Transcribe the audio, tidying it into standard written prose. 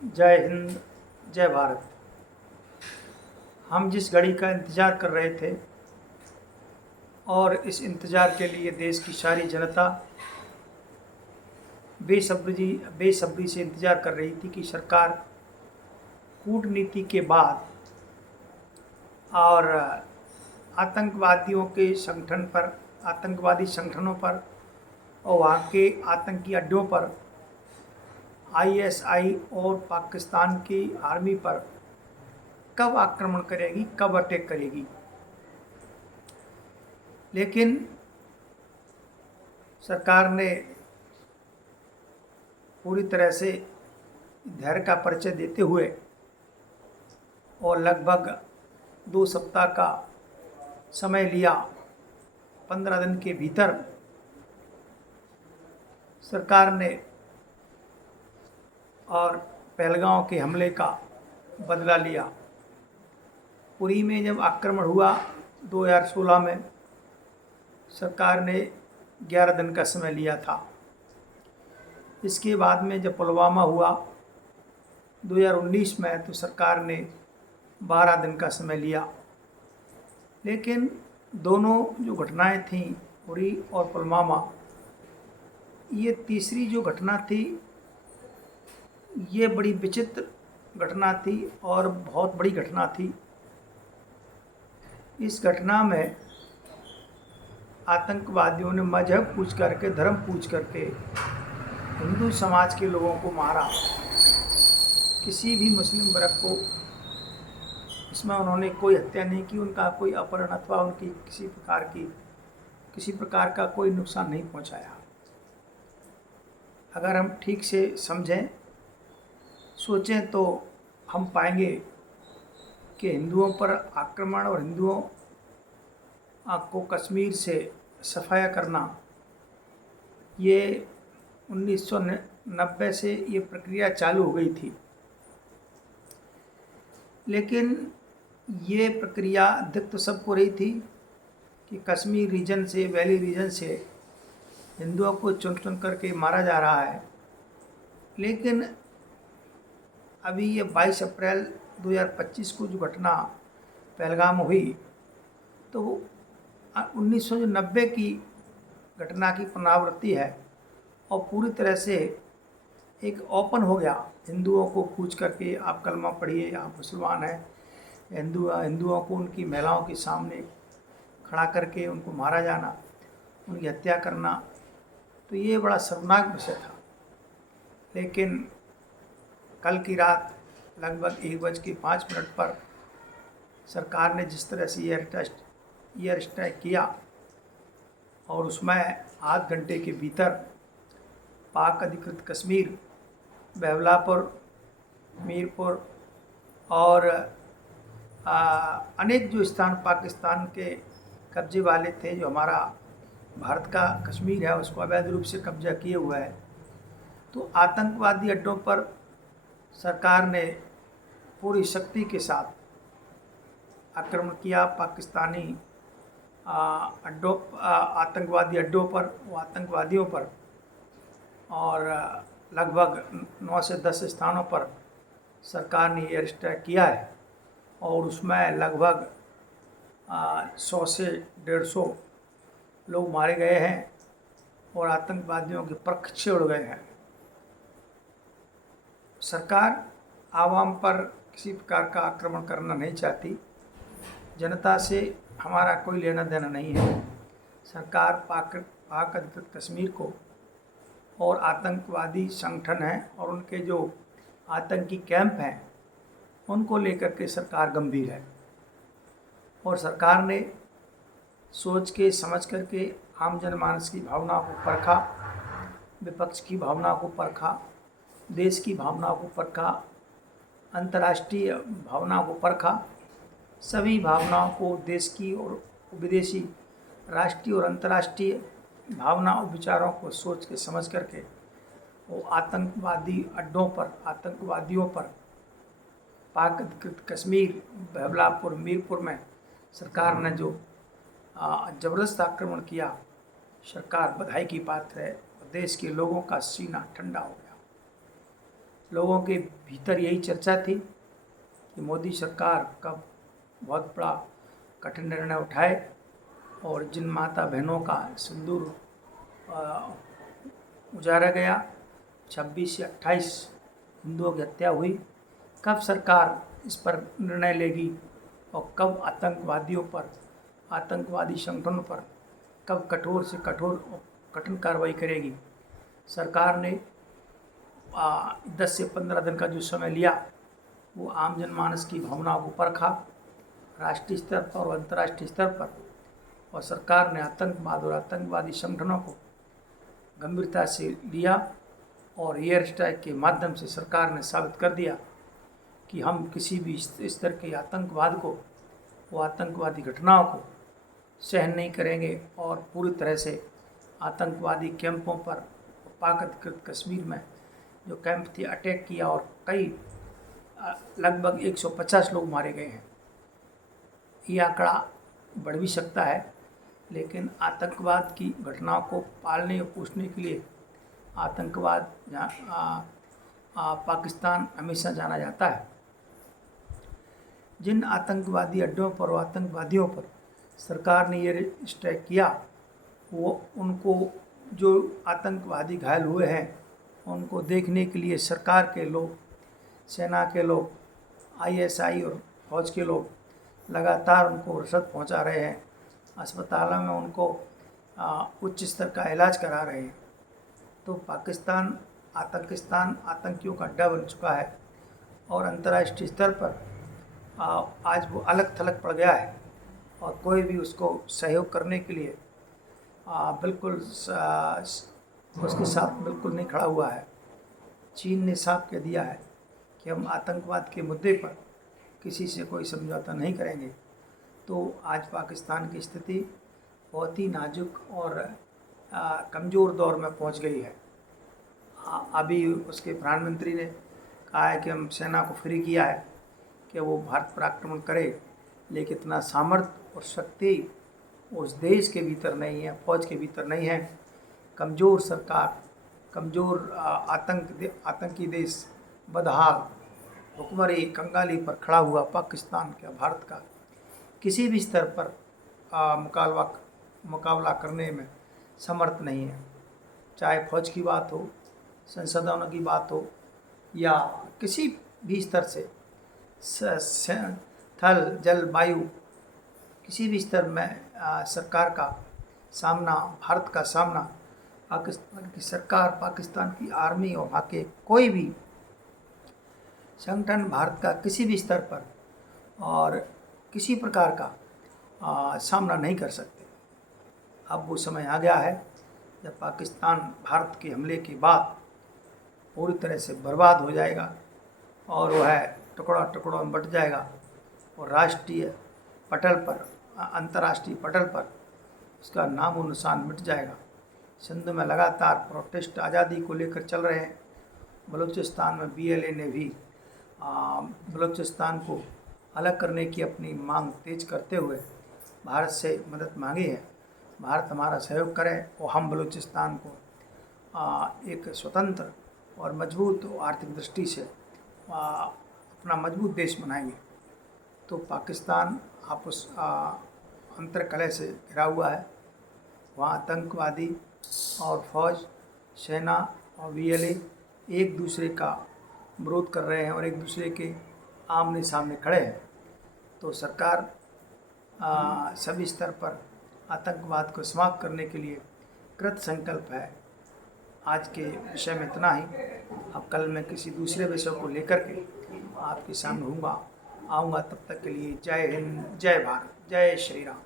जय हिंद, जय भारत। हम जिस घड़ी का इंतज़ार कर रहे थे और इस इंतज़ार के लिए देश की सारी जनता बेसब्री से इंतज़ार कर रही थी कि सरकार कूटनीति के बाद और आतंकवादियों के संगठन पर, आतंकवादी संगठनों पर और वहाँ के आतंकी अड्डों पर आईएसआई और पाकिस्तान की आर्मी पर कब आक्रमण करेगी, कब अटैक करेगी। लेकिन सरकार ने पूरी तरह से धैर्य का परिचय देते हुए और लगभग 2 सप्ताह का समय लिया। 15 दिन के भीतर सरकार ने और पहलगांव के हमले का बदला लिया। पुरी में जब आक्रमण हुआ 2016 में, सरकार ने 11 दिन का समय लिया था। इसके बाद में जब पुलवामा हुआ 2019 में, तो सरकार ने 12 दिन का समय लिया। लेकिन दोनों जो घटनाएं थीं, पुरी और पुलवामा, ये तीसरी जो घटना थी, ये बड़ी विचित्र घटना थी और बहुत बड़ी घटना थी। इस घटना में आतंकवादियों ने मजहब पूछ करके, धर्म पूछ करके हिंदू समाज के लोगों को मारा। किसी भी मुस्लिम वर्ग को इसमें उन्होंने कोई हत्या नहीं की, उनका कोई अपहरण अथवा उनकी किसी प्रकार का कोई नुकसान नहीं पहुंचाया। अगर हम ठीक से समझें, सोचें, तो हम पाएंगे कि हिंदुओं पर आक्रमण और हिंदुओं को कश्मीर से सफाया करना, ये 1990 से ये प्रक्रिया चालू हो गई थी। लेकिन ये प्रक्रिया दिख तो सबको रही थी कि कश्मीर रीजन से, वैली रीजन से हिंदुओं को चुन चुन करके मारा जा रहा है। लेकिन अभी ये 22 अप्रैल 2025 को जो घटना पहलगाम में हुई, तो 1990 की घटना की पुनरावृत्ति है और पूरी तरह से एक ओपन हो गया। हिंदुओं को पूछ करके आप कलमा पढ़िए, आप मुसलमान हैं। हिंदुओं को उनकी महिलाओं के सामने खड़ा करके उनको मारा जाना, उनकी हत्या करना, तो ये बड़ा शर्मनाक विषय था। लेकिन कल की रात लगभग 1:05 पर सरकार ने जिस तरह से एयर स्ट्राइक किया और उसमें आध घंटे के भीतर पाक अधिकृत कश्मीर, बहवलापुर, मीरपुर और अनेक जो स्थान पाकिस्तान के कब्जे वाले थे, जो हमारा भारत का कश्मीर है, उसको अवैध रूप से कब्जा किए हुआ है, तो आतंकवादी अड्डों पर सरकार ने पूरी शक्ति के साथ आक्रमण किया। पाकिस्तानी आतंकवादी अड्डों पर, वो आतंकवादियों पर, और लगभग 9 से 10 स्थानों पर सरकार ने एयर स्ट्राइक किया है और उसमें लगभग 100 से 150 लोग मारे गए हैं और आतंकवादियों के पर खच्चे उड़ गए हैं। सरकार आवाम पर किसी प्रकार का आक्रमण करना नहीं चाहती। जनता से हमारा कोई लेना देना नहीं है। सरकार पाक अधिकृत कश्मीर को और आतंकवादी संगठन हैं और उनके जो आतंकी कैंप हैं, उनको लेकर के सरकार गंभीर है। और सरकार ने सोच के समझ करके आम जनमानस की भावनाओं को परखा, विपक्ष की भावनाओं को परखा, देश की भावनाओं को परखा, अंतर्राष्ट्रीय भावनाओं को परखा। सभी भावनाओं को, देश की और विदेशी, राष्ट्रीय और अंतर्राष्ट्रीय भावनाओं, विचारों को सोच के समझ करके वो आतंकवादी अड्डों पर, आतंकवादियों पर पाक अधिकृत कश्मीर, बहवलापुर, मीरपुर में सरकार ने जो ज़बरदस्त आक्रमण किया, सरकार बधाई की पात्र है। देश के लोगों का सीना ठंडा हो गया। लोगों के भीतर यही चर्चा थी कि मोदी सरकार का बहुत बड़ा कठिन निर्णय उठाए और जिन माता बहनों का सिंदूर उजाड़ा गया, 26 से 28 हिंदुओं की हत्या हुई, कब सरकार इस पर निर्णय लेगी और कब आतंकवादियों पर, आतंकवादी संगठनों पर कब कठोर से कठोर और कठिन कार्रवाई करेगी। सरकार ने 10 से 15 दिन का जो समय लिया वो आम जनमानस की भावनाओं को परखा राष्ट्रीय स्तर पर और अंतर्राष्ट्रीय स्तर पर, और सरकार ने आतंकवाद और आतंकवादी संगठनों को गंभीरता से लिया और एयर स्ट्राइक के माध्यम से सरकार ने साबित कर दिया कि हम किसी भी स्तर के आतंकवाद को, वो आतंकवादी घटनाओं को सहन नहीं करेंगे और पूरी तरह से आतंकवादी कैंपों पर, पाक अधिकृत कश्मीर में जो कैंप थे, अटैक किया और कई लगभग 150 लोग मारे गए हैं। ये आंकड़ा बढ़ भी सकता है, लेकिन आतंकवाद की घटनाओं को पालने और पोषने के लिए आतंकवाद पाकिस्तान हमेशा जाना जाता है। जिन आतंकवादी अड्डों पर और आतंकवादियों पर सरकार ने ये स्ट्राइक किया, वो उनको जो आतंकवादी घायल हुए हैं उनको देखने के लिए सरकार के लोग, सेना के लोग, ISI और फौज के लोग लगातार उनको रसद पहुंचा रहे हैं, अस्पतालों में उनको उच्च स्तर का इलाज करा रहे हैं। तो पाकिस्तान आतंकियों का अड्डा बन चुका है और अंतर्राष्ट्रीय स्तर पर आज वो अलग थलग पड़ गया है और कोई भी उसको सहयोग करने के लिए बिल्कुल उसके साथ बिल्कुल नहीं खड़ा हुआ है। चीन ने साफ कह दिया है कि हम आतंकवाद के मुद्दे पर किसी से कोई समझौता नहीं करेंगे। तो आज पाकिस्तान की स्थिति बहुत ही नाजुक और कमज़ोर दौर में पहुंच गई है। अभी उसके प्रधानमंत्री ने कहा है कि हम सेना को फ्री किया है कि वो भारत पर आक्रमण करे, लेकिन इतना सामर्थ्य और शक्ति उस देश के भीतर नहीं है, फौज के भीतर नहीं है। कमज़ोर सरकार, कमज़ोर आतंकी देश, बदहाल भुखमरी कंगाली पर खड़ा हुआ पाकिस्तान का, भारत का किसी भी स्तर पर मुकाबला करने में समर्थ नहीं है। चाहे फौज की बात हो, संसाधनों की बात हो, या किसी भी स्तर से थल जल वायु किसी भी स्तर में सरकार का सामना, भारत का सामना, पाकिस्तान की सरकार, पाकिस्तान की आर्मी और वहाँ के कोई भी संगठन भारत का किसी भी स्तर पर और किसी प्रकार का सामना नहीं कर सकते। अब वो समय आ गया है जब पाकिस्तान भारत के हमले के बाद पूरी तरह से बर्बाद हो जाएगा और वह टुकड़ों में बट जाएगा और राष्ट्रीय पटल पर, अंतर्राष्ट्रीय पटल पर उसका नामो निशान मिट जाएगा। सिंध में लगातार प्रोटेस्ट आज़ादी को लेकर चल रहे हैं। बलूचिस्तान में BLA ने भी बलूचिस्तान को अलग करने की अपनी मांग तेज करते हुए भारत से मदद मांगी है। भारत हमारा सहयोग करे और हम बलूचिस्तान को एक स्वतंत्र और मजबूत आर्थिक दृष्टि से अपना मजबूत देश बनाएंगे। तो पाकिस्तान आपस अंतर्कलह से घिरा हुआ है। वहाँ आतंकवादी और फौज, सेना और BLA एक दूसरे का विरोध कर रहे हैं और एक दूसरे के आमने सामने खड़े हैं। तो सरकार सभी स्तर पर आतंकवाद को समाप्त करने के लिए कृत संकल्प है। आज के विषय में इतना ही। अब कल मैं किसी दूसरे विषय को लेकर के आपके सामने आऊँगा। तब तक के लिए जय हिंद, जय भारत, जय श्री राम।